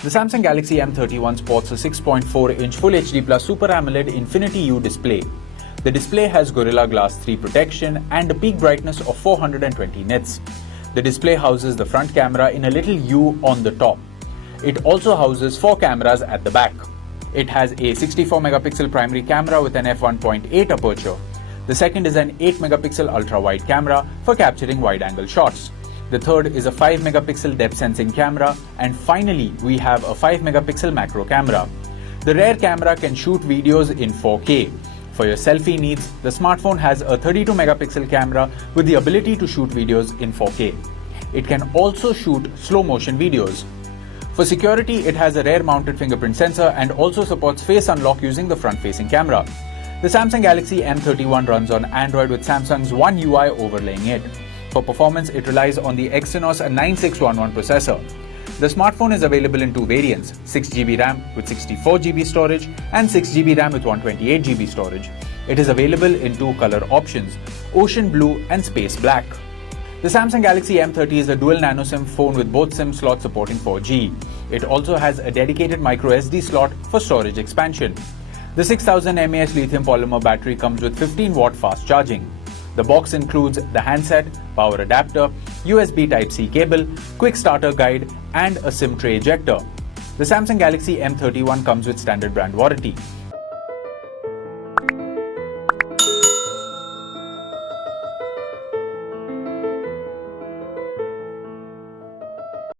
The Samsung Galaxy M31 sports a 6.4-inch Full HD Plus Super AMOLED Infinity U display. The display has Gorilla Glass 3 protection and a peak brightness of 420 nits. The display houses the front camera in a little U on the top. It also houses 4 cameras at the back. It has a 64-megapixel primary camera with an f1.8 aperture. The second is an 8-megapixel ultra-wide camera for capturing wide-angle shots. The third is a 5-megapixel depth sensing camera, and finally we have a 5-megapixel macro camera. The rear camera can shoot videos in 4K. For your selfie needs, the smartphone has a 32-megapixel camera with the ability to shoot videos in 4K. It can also shoot slow-motion videos. For security, it has a rear-mounted fingerprint sensor and also supports face unlock using the front-facing camera. The Samsung Galaxy M31 runs on Android with Samsung's One UI overlaying it. For performance, it relies on the Exynos 9611 processor. The smartphone is available in two variants, 6GB RAM with 64GB storage and 6GB RAM with 128GB storage. It is available in two color options, Ocean Blue and Space Black. The Samsung Galaxy M30 is a dual nano SIM phone with both SIM slots supporting 4G. It also has a dedicated micro SD slot for storage expansion. The 6000 mAh lithium polymer battery comes with 15-watt fast charging. The box includes the handset, power adapter, USB Type-C cable, quick starter guide and a SIM tray ejector. The Samsung Galaxy M31 comes with standard brand warranty.